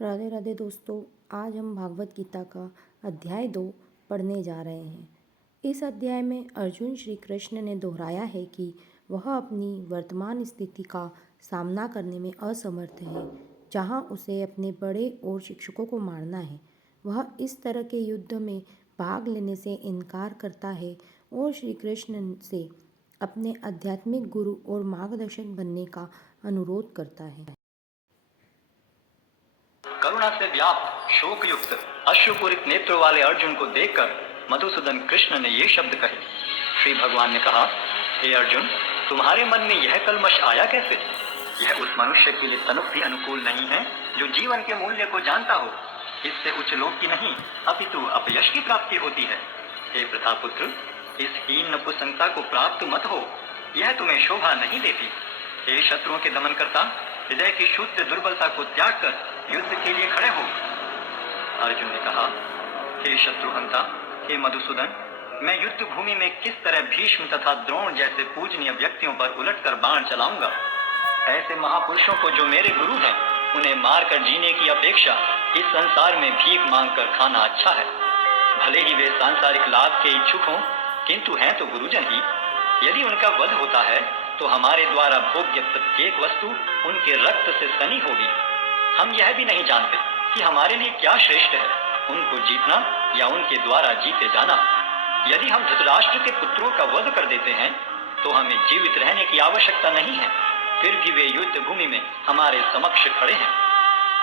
राधे राधे दोस्तों। आज हम भागवत गीता का अध्याय 2 पढ़ने जा रहे हैं। इस अध्याय में अर्जुन श्री कृष्ण ने दोहराया है कि वह अपनी वर्तमान स्थिति का सामना करने में असमर्थ है, जहां उसे अपने बड़े और शिक्षकों को मारना है। वह इस तरह के युद्ध में भाग लेने से इनकार करता है और श्री कृष्ण से अपने आध्यात्मिक गुरु और मार्गदर्शक बनने का अनुरोध करता है। करुणा से व्याप्त शोक युक्त अश्रुपूरित नेत्रों वाले अर्जुन को देखकर मधुसूदन कृष्ण ने ये शब्द कहे। श्री भगवान ने कहा, हे अर्जुन, तुम्हारे मन में यह कलमश आया कैसे? यह उस मनुष्य के लिए तनुक भी अनुकूल नहीं है जो जीवन के मूल्य को जानता हो। इससे उच्च लोक की नहीं अपितु अपयश की प्राप्ति होती है। हे प्रतापुत्र, इस हीन नपुंसकता को प्राप्त मत हो, यह तुम्हें शोभा नहीं देती। हे शत्रुओं के दमन करता, हृदय की शुद्ध दुर्बलता को त्याग कर युद्ध के लिए खड़े हो। अर्जुन ने कहा, हे शत्रुहंता, हे मधुसूदन, मैं युद्ध भूमि में किस तरह भीष्म तथा द्रोण जैसे पूजनीय व्यक्तियों पर उलटकर बाण चलाऊंगा। ऐसे महापुरुषों को जो मेरे गुरु हैं, उन्हें मारकर जीने की अपेक्षा इस संसार में भीख मांगकर खाना अच्छा है। भले ही वे सांसारिक लाभ के इच्छुक हों, किंतु हैं तो गुरुजन ही। यदि उनका वध होता है तो हमारे द्वारा भोग्य प्रत्येक वस्तु उनके रक्त से सनी होगी। हम यह भी नहीं जानते कि हमारे लिए क्या श्रेष्ठ है, उनको जीतना या उनके द्वारा जीते जाना। यदि हम धृतराष्ट्र के पुत्रों का वध कर देते हैं तो हमें जीवित रहने की आवश्यकता नहीं है, फिर भी वे युद्ध भूमि में हमारे समक्ष खड़े हैं।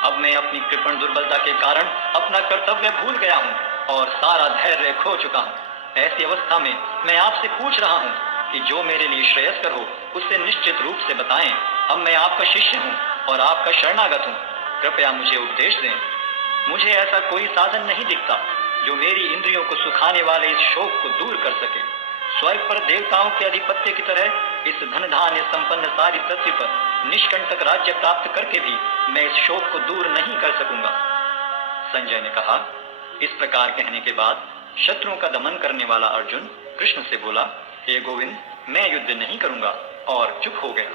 अब मैं अपनी कृपण दुर्बलता के कारण अपना कर्तव्य भूल गया हूँ और सारा धैर्य खो चुका हूँ। ऐसी अवस्था में मैं आपसे पूछ रहा हूँ कि जो मेरे लिए श्रेयस्कर हो उससे निश्चित रूप से बताएं। अब मैं आपका शिष्य हूँ और आपका शरणागत हूँ, कृपया मुझे उपदेश दें। मुझे ऐसा कोई साधन नहीं दिखता जो मेरी इंद्रियों को सुखाने वाले इस शोक को दूर कर सके। स्वर्ग पर देवताओं के अधिपत्य की तरह इस धन धान्य संपन्न सारी पृथ्वी पर निष्कंटक राज्य प्राप्त करके भी मैं इस शोक को दूर नहीं कर सकूंगा। संजय ने कहा। इस प्रकार कहने के बाद शत्रुओं का दमन करने वाला अर्जुन कृष्ण से बोला, हे गोविंद, मैं युद्ध नहीं करूंगा, और चुप हो गया।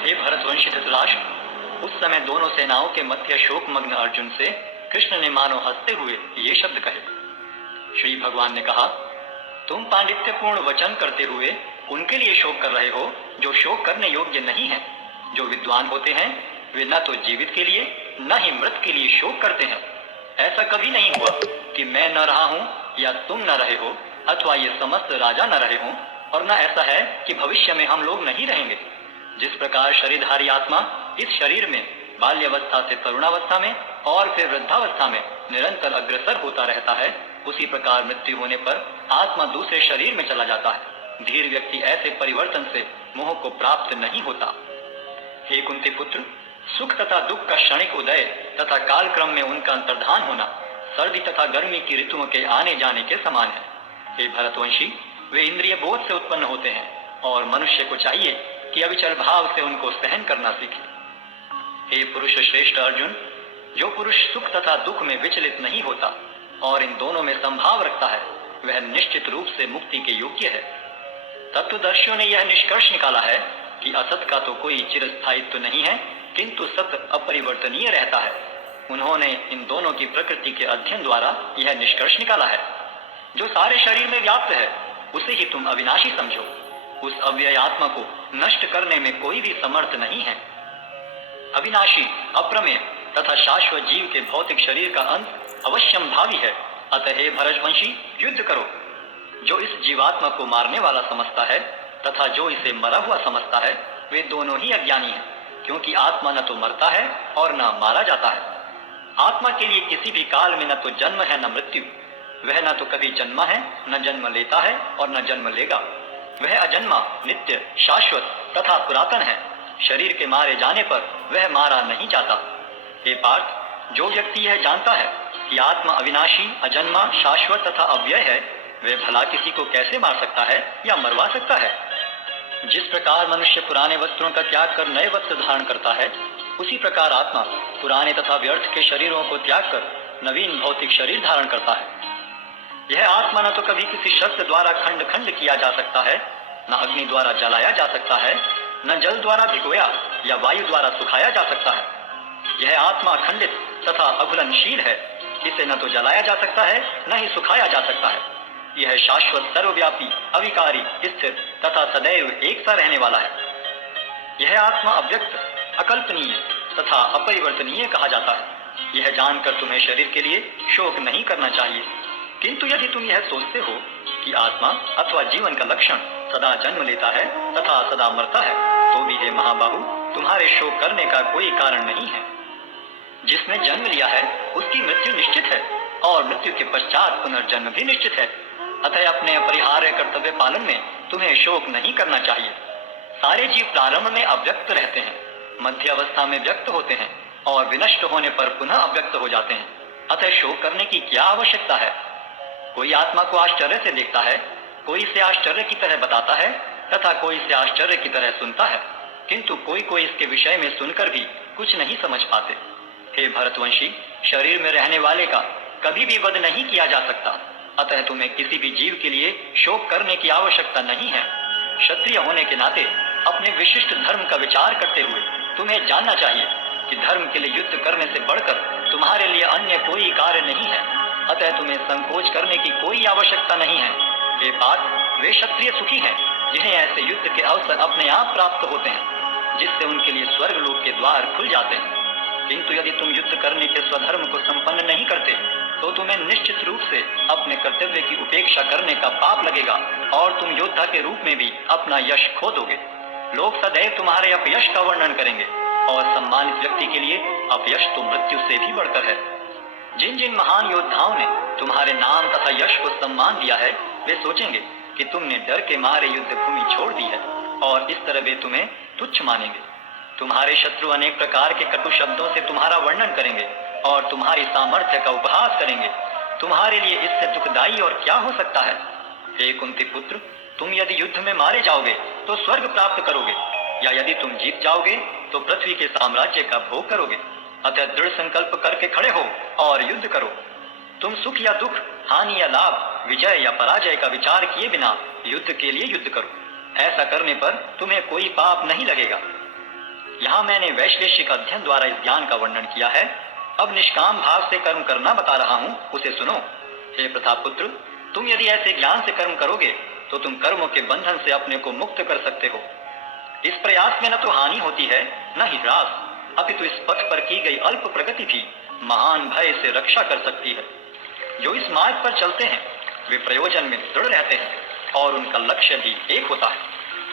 हे भरतवंशी धृतराष्ट्र, उस समय दोनों सेनाओं के मध्य शोकमग्न अर्जुन से कृष्ण ने मानो हंसते हुए ये शब्द कहे। श्री भगवान ने कहा, तुम पांडित्यपूर्ण वचन करते हुए उनके लिए शोक कर रहे हो जो शोक करने योग्य नहीं है। जो विद्वान होते हैं वे न तो जीवित के लिए न ही मृत के लिए शोक करते हैं। ऐसा कभी नहीं हुआ कि मैं न रहा हूं या तुम न रहे हो, अथवा ये समस्त राजा न रहे हों, और न ऐसा है कि भविष्य में हम लोग नहीं रहेंगे। जिस प्रकार शरीरधारी आत्मा इस शरीर में बाल्यावस्था से तरुणावस्था में और फिर वृद्धावस्था में निरंतर अग्रसर होता रहता है, उसी प्रकार मृत्यु होने पर आत्मा दूसरे शरीर में चला जाता है। धीर व्यक्ति ऐसे परिवर्तन से मोह को प्राप्त नहीं होता। हे कुंती पुत्र, सुख तथा दुख का क्षणिक उदय तथा कालक्रम में उनका अंतर्धान होना सर्दी तथा गर्मी की ऋतुओं के आने जाने के समान है। हे भरतवंशी, वे इंद्रिय बोध से उत्पन्न होते हैं और मनुष्य को चाहिए कि अविचल भाव से उनको सहन करना सीखे। हे पुरुष श्रेष्ठ अर्जुन, जो पुरुष सुख तथा दुख में विचलित नहीं होता और इन दोनों में संभाव रखता है, वह निश्चित रूप से मुक्ति के योग्य है। तत्वदर्शियों ने यह निष्कर्ष निकाला है कि असत का तो कोई चिरस्थायित्व नहीं है, किंतु सत्य अपरिवर्तनीय रहता है। उन्होंने इन दोनों की प्रकृति के अध्ययन द्वारा यह निष्कर्ष निकाला है। जो सारे शरीर में व्याप्त है उसे ही तुम अविनाशी समझो। उस अव्यय आत्मा को नष्ट करने में कोई भी समर्थ नहीं है। अविनाशी, अप्रमेय तथा शाश्वत जीव के भौतिक शरीर का अंत अवश्यम भावी है। अतः हे भरतवंशी, युद्ध करो। जो इस जीवात्मा को मारने वाला समझता है तथा जो इसे मरा हुआ समझता है, वे दोनों ही अज्ञानी हैं, क्योंकि आत्मा न तो मरता है और न मारा जाता है। आत्मा के लिए किसी भी काल में न तो जन्म है न मृत्यु। वह न तो कभी जन्मा है न जन्म लेता है और न जन्म लेगा। वह अजन्मा, नित्य, शाश्वत तथा पुरातन है। शरीर के मारे जाने पर वह मारा नहीं जाता। हे पार्थ, जो व्यक्ति यह जानता है कि आत्मा अविनाशी, अजन्मा, शाश्वत तथा अव्यय है, वे भला किसी को कैसे मार सकता है या मरवा सकता है। जिस प्रकार मनुष्य पुराने वस्त्रों का त्याग कर नए वस्त्र धारण करता है, उसी प्रकार आत्मा पुराने तथा व्यर्थ के शरीरों को त्याग कर नवीन भौतिक शरीर धारण करता है। यह आत्मा न तो कभी किसी शस्त्र द्वारा खंड खंड किया जा सकता है, न अग्नि द्वारा जलाया जा सकता है, न जल द्वारा भिगोया या वायु द्वारा सुखाया जा सकता है। यह आत्मा अखंडित तथा अघुलनशील है। इसे न तो जलाया जा सकता है, न ही सुखाया जा सकता है। यह शाश्वत, सर्वव्यापी, अविकारी, स्थिर तथा सदैव एक सा रहने वाला है। यह आत्मा अव्यक्त, अकल्पनीय तथा अपरिवर्तनीय कहा जाता है। यह जानकर तुम्हें शरीर के लिए शोक नहीं करना चाहिए। किंतु यदि तुम यह सोचते हो कि आत्मा अथवा जीवन का लक्षण सदा जन्म लेता है तथा सदा मरता है, तो भी हे महाबाहु, तुम्हारे शोक करने का कोई कारण नहीं है। जिसने जन्म लिया है उसकी मृत्यु निश्चित है और मृत्यु के पश्चात पुनर्जन्म भी निश्चित है। अतः अपने अपरिहार्य कर्तव्य पालन में तुम्हें शोक नहीं करना चाहिए। सारे जीव प्रारंभ में अव्यक्त रहते हैं, मध्य अवस्था में व्यक्त होते हैं और विनष्ट होने पर पुनः अव्यक्त हो जाते हैं। अतः शोक करने की क्या आवश्यकता है? कोई आत्मा को आश्चर्य से देखता है, कोई इसे आश्चर्य की तरह बताता है तथा कोई इसे आश्चर्य की तरह सुनता है, किंतु कोई इसके विषय में सुनकर भी कुछ नहीं समझ पाते। हे भरतवंशी, शरीर में रहने वाले का कभी भी वध नहीं किया जा सकता। अतः तुम्हें किसी भी जीव के लिए शोक करने की आवश्यकता नहीं है। क्षत्रिय होने के नाते अपने विशिष्ट धर्म का विचार करते हुए तुम्हें जानना चाहिए कि धर्म के लिए युद्ध करने से बढ़कर तुम्हारे लिए अन्य कोई कार्य नहीं है। अतः तुम्हें संकोच करने की कोई आवश्यकता नहीं है। हे पार्थ, वे क्षत्रिय सुखी हैं जिन्हें ऐसे युद्ध के अवसर अपने आप प्राप्त होते हैं, जिससे उनके लिए स्वर्ग लोक के द्वार खुल जाते हैं। किंतु यदि तुम युद्ध करने के स्वधर्म को संपन्न नहीं करते, तो तुम्हें निश्चित रूप से अपने कर्तव्य की उपेक्षा करने का पाप लगेगा और तुम योद्धा के रूप में भी अपना यश खो दोगे। लोग सदैव तुम्हारे अपयश का वर्णन करेंगे और सम्मानित व्यक्ति के लिए अपयश तो मृत्यु से भी बढ़कर है। जिन जिन महान योद्धाओं ने तुम्हारे नाम तथा यश को सम्मान दिया है, वे सोचेंगे कि तुमने डर के मारे युद्ध भूमि छोड़ दी है और इस तरह वे तुम्हें तुच्छ मानेंगे। तुम्हारे शत्रु अनेक प्रकार के कटु शब्दों से तुम्हारा वर्णन करेंगे और तुम्हारी सामर्थ्य का उपहास करेंगे। तुम्हारे लिए इससे दुखदाई और क्या हो सकता है? हे कुंती पुत्र, तुम यदि युद्ध में मारे जाओगे तो स्वर्ग प्राप्त करोगे, या यदि तुम जीत जाओगे तो पृथ्वी के साम्राज्य का भोग करोगे। अतः दृढ़ संकल्प करके खड़े हो और युद्ध करो। तुम सुख या दुख, हानि या लाभ, विजय या पराजय का विचार किए बिना युद्ध के लिए युद्ध करो। ऐसा करने पर तुम्हें कोई पाप नहीं लगेगा। यहाँ मैंने वैश्लेषिक अध्ययन द्वारा इस ज्ञान का वर्णन किया है। अब निष्काम भाव से कर्म करना बता रहा हूँ, उसे सुनो। हे प्रतापपुत्र, तुम यदि ऐसे ज्ञान से कर्म करोगे तो तुम कर्मों के बंधन से अपने को मुक्त कर सकते हो। इस प्रयास में न तो हानि होती है न ही ह्रास, अपितु इस पथ पर की गई अल्प प्रगति भी महान भय से रक्षा कर सकती है। जो इस मार्ग पर चलते हैं वे प्रयोजन में दृढ़ रहते हैं और उनका लक्ष्य भी एक होता है।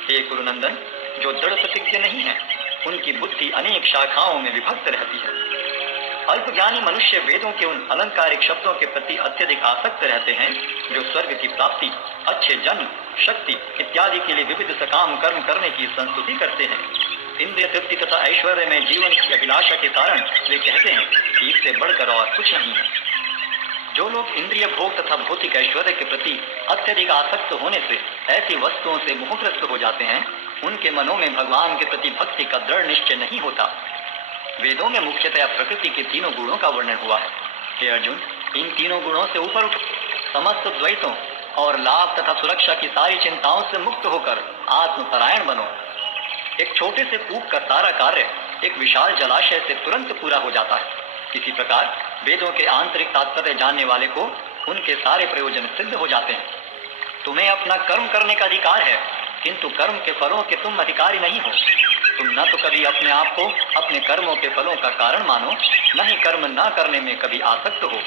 हे कुरुनंदन, जो दृढ़ प्रतिज्ञ नहीं है उनकी बुद्धि अनेक शाखाओं में विभक्त रहती है। अल्पज्ञानी मनुष्य वेदों के उन अलंकारिक शब्दों के प्रति अत्यधिक आसक्त रहते हैं जो स्वर्ग की प्राप्ति, अच्छे जन्म, शक्ति इत्यादि के लिए विविध सकाम कर्म करने की संस्तुति करते हैं। इंद्रिय तृप्ति तथा ऐश्वर्य में जीवन की अभिलाषा के कारण वे कहते हैं कि इससे बढ़कर और कुछ नहीं है। जो लोग इंद्रिय भोग तथा भौतिक ऐश्वर्य के प्रति अत्यधिक आसक्त होने से ऐसी वस्तुओं से मोहग्रस्त हो जाते हैं, उनके मनों में भगवान के प्रति भक्ति का दृढ़ निश्चय नहीं होता। वेदों में मुख्यतया प्रकृति के तीनों गुणों का वर्णन हुआ है। हे अर्जुन, इन तीनों गुणों से ऊपर उठ समस्त द्वैतों और लाभ तथा सुरक्षा की सारी चिंताओं से मुक्त होकर आत्मपरायण बनो। एक छोटे से कूप का सारा कार्य एक विशाल जलाशय से तुरंत पूरा हो जाता है। इसी प्रकार वेदों के आंतरिक तात्पर्य जानने वाले को उनके सारे प्रयोजन सिद्ध हो जाते हैं। तुम्हें अपना कर्म करने का अधिकार है, किंतु कर्म के फलों के तुम अधिकारी नहीं हो। तुम न तो कभी अपने आप को अपने कर्मों के फलों का कारण मानो, न ही कर्म न करने में कभी आसक्त हो।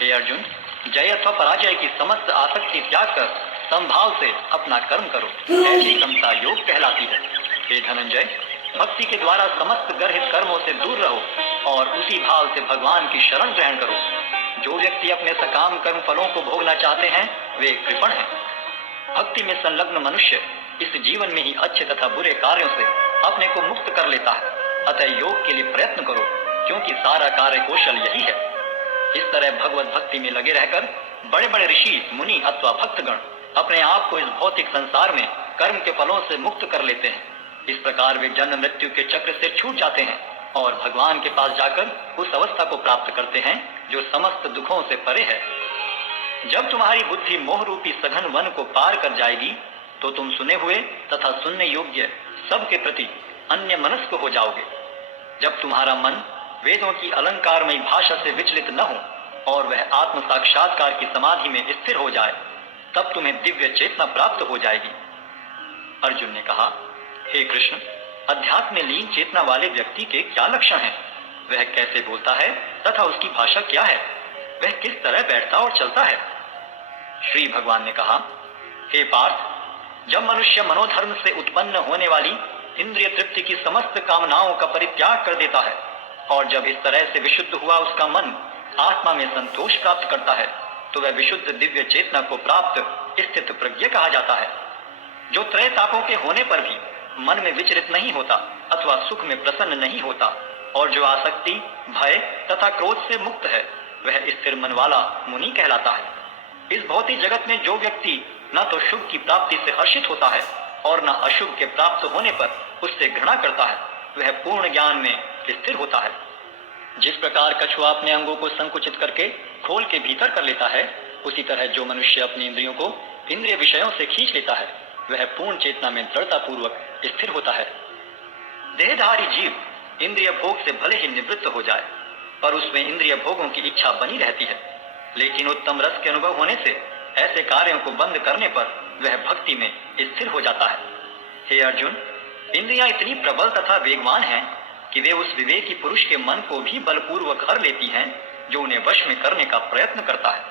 हे अर्जुन, जय अथवा पराजय की समस्त आसक्ति त्याग कर समभाव से अपना कर्म करो। ऐसी समता योग कहलाती है। हे धनंजय, भक्ति के द्वारा समस्त गर्हित कर्मों से दूर रहो और उसी भाव से भगवान की शरण ग्रहण करो। जो व्यक्ति अपने सकाम कर्म फलों को भोगना चाहते हैं वे कृपण हैं। भक्ति में संलग्न मनुष्य इस जीवन में ही अच्छे तथा बुरे कार्यों से अपने को मुक्त कर लेता है। अतः योग के लिए प्रयत्न करो, क्योंकि सारा कार्य कौशल यही है। इस तरह भगवत भक्ति में लगे रहकर बड़े बड़े ऋषि, मुनि अथवा भक्तगण अपने आप को इस भौतिक संसार में कर्म के फलों से मुक्त कर लेते हैं। इस प्रकार वे जन्म मृत्यु के चक्र से छूट जाते हैं और भगवान के पास जाकर उस अवस्था को प्राप्त करते हैं जो समस्त दुखों से परे है। जब तुम्हारी बुद्धि मोह रूपी सघन वन को पार कर जाएगी तो तुम सुने हुए तथा सुनने योग्य सब के प्रति अन्य मनस्क हो जाओगे। जब तुम्हारा मन वेदों की अलंकारमयी भाषा से विचलित न हो और वह आत्म साक्षात्कार की समाधि में स्थिर हो जाए, तब तुम्हें दिव्य चेतना प्राप्त हो जाएगी। अर्जुन ने कहा, हे कृष्ण, अध्यात्म में लीन चेतना वाले व्यक्ति के क्या लक्षण हैं? वह कैसे बोलता है तथा उसकी भाषा क्या है? वह किस तरह बैठता और चलता है? श्री भगवान ने कहा, हे पार्थ, जब मनुष्य मनोधर्म से उत्पन्न होने वाली इंद्रिय तृप्ति की समस्त कामनाओं का परित्याग कर देता है और जब इस तरह से विशुद्ध हुआ उसका मन आत्मा में संतोष प्राप्त करता है, तो वह विशुद्ध दिव्य चेतना को प्राप्त स्थित प्रज्ञ कहा जाता है, जो त्रय तापों के होने पर भी मन में विचलित नहीं होता अथवा सुख में प्रसन्न नहीं होता और जो आसक्ति, भय तथा क्रोध से मुक्त है, वह स्थिर मन वाला मुनि कहलाता है। इस भौतिक जगत में जो व्यक्ति न तो शुभ की प्राप्ति से हर्षित होता है और न अशुभ के प्राप्त होने पर उससे घृणा करता है, वह पूर्ण ज्ञान में स्थिर होता है। जिस प्रकार कछुआ अपने अंगों को संकुचित करके खोल के भीतर कर लेता है, उसी तरह जो मनुष्य अपनी इंद्रियों को इंद्रिय विषयों से खींच लेता है, वह पूर्ण चेतना में दृढ़ता पूर्वक स्थिर होता है। देहधारी जीव इंद्रिय भोग से भले ही निवृत्त हो जाए, पर उसमें इंद्रिय भोगों की इच्छा बनी रहती है, लेकिन उत्तम रस के अनुभव होने से ऐसे कार्यों को बंद करने पर वह भक्ति में स्थिर हो जाता है। हे अर्जुन, इंद्रियां इतनी प्रबल तथा वेगवान हैं कि वे उस विवेकी पुरुष के मन को भी बलपूर्वक हर लेती हैं जो उन्हें वश में करने का प्रयत्न करता है।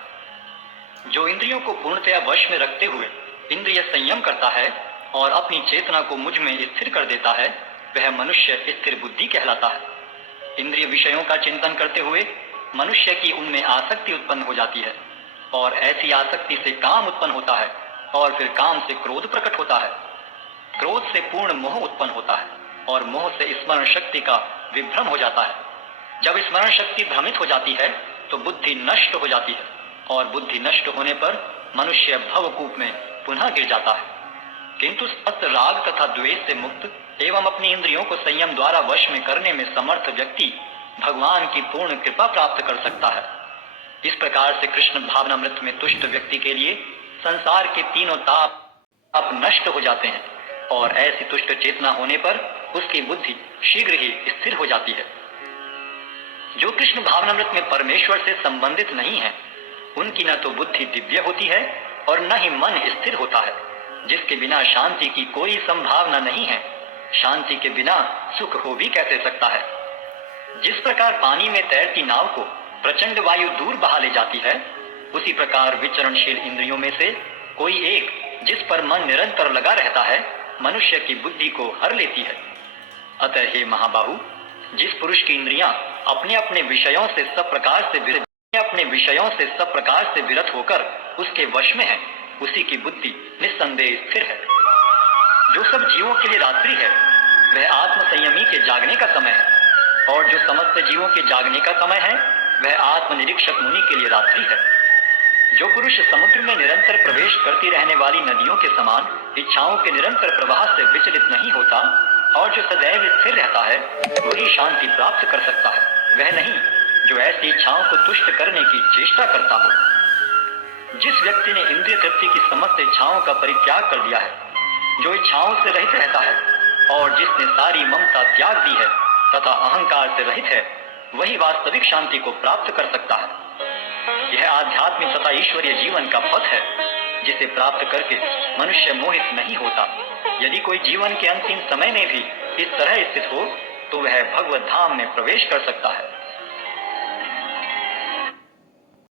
जो इंद्रियों को पूर्णतया वश में रखते हुए इंद्रिय संयम करता है और अपनी चेतना को मुझ में स्थिर कर देता है, वह मनुष्य स्थिर बुद्धि कहलाता है। इंद्रिय विषयों का चिंतन करते हुए मनुष्य की उनमें आसक्ति उत्पन्न हो जाती है और ऐसी आसक्ति से काम उत्पन्न होता है और फिर काम से क्रोध प्रकट होता है। क्रोध से पूर्ण मोह उत्पन्न होता है और मोह से स्मरण शक्ति का विभ्रम हो जाता है। जब स्मरण शक्ति भ्रमित हो जाती है तो बुद्धि नष्ट हो जाती है और बुद्धि नष्ट होने पर मनुष्य भवकूप में पुनः गिर जाता है। किंतु सत राग तथा द्वेष से मुक्त एवं अपनी इंद्रियों को संयम द्वारा वश में करने में समर्थ व्यक्ति भगवान की पूर्ण कृपा प्राप्त कर सकता है। इस प्रकार से कृष्ण भावनामृत में तुष्ट व्यक्ति के लिए संसार के तीनों ताप नष्ट हो जाते हैं और ऐसी तुष्ट चेतना होने पर उसकी बुद्धि शीघ्र ही स्थिर हो जाती है। जो कृष्ण भावनामृत में परमेश्वर से संबंधित नहीं है, उनकी न तो बुद्धि दिव्य होती है और न ही मन स्थिर होता है, जिसके बिना शांति की कोई संभावना नहीं है। शांति के बिना सुख हो भी कैसे सकता है? जिस प्रकार पानी में तैरती नाव को प्रचंड वायु दूर बहा ले जाती है, उसी प्रकार विचरणशील इंद्रियों में से कोई एक जिस पर मन निरंतर लगा रहता है, मनुष्य की बुद्धि को हर लेती है। अतः हे महाबाहु, जिस पुरुष की इंद्रियां अपने अपने विषयों से सब प्रकार से विरत होकर उसके वश में है, उसी की बुद्धि निस्संदेह स्थिर है। जो सब जीवों के लिए रात्रि है, वह आत्म संयमी के जागने का समय है, और जो समस्त जीवों के जागने का समय है, वह आत्मनिरीक्षक मुनि के लिए रात्रि है। जो पुरुष समुद्र में निरंतर प्रवेश करती रहने वाली नदियों के समान इच्छाओं के निरंतर प्रवाह से विचलित नहीं होता और जो सदैव स्थिर रहता है, वही शांति प्राप्त कर सकता है, वह नहीं जो ऐसी इच्छाओं को तुष्ट करने की चेष्टा करता हो। जिस व्यक्ति ने इंद्रिय तृप्ति की समस्त इच्छाओं का परित्याग कर दिया है, जो इच्छाओं से रहित रहता है और जिसने सारी ममता त्याग दी है तथा अहंकार से रहित है, वही वास्तविक शांति को प्राप्त कर सकता है। यह आध्यात्मिक तथा ईश्वरीय जीवन का पथ है, जिसे प्राप्त करके मनुष्य मोहित नहीं होता। यदि कोई जीवन के अंतिम समय में भी इस तरह स्थित हो, तो वह भगवत धाम में प्रवेश कर सकता है।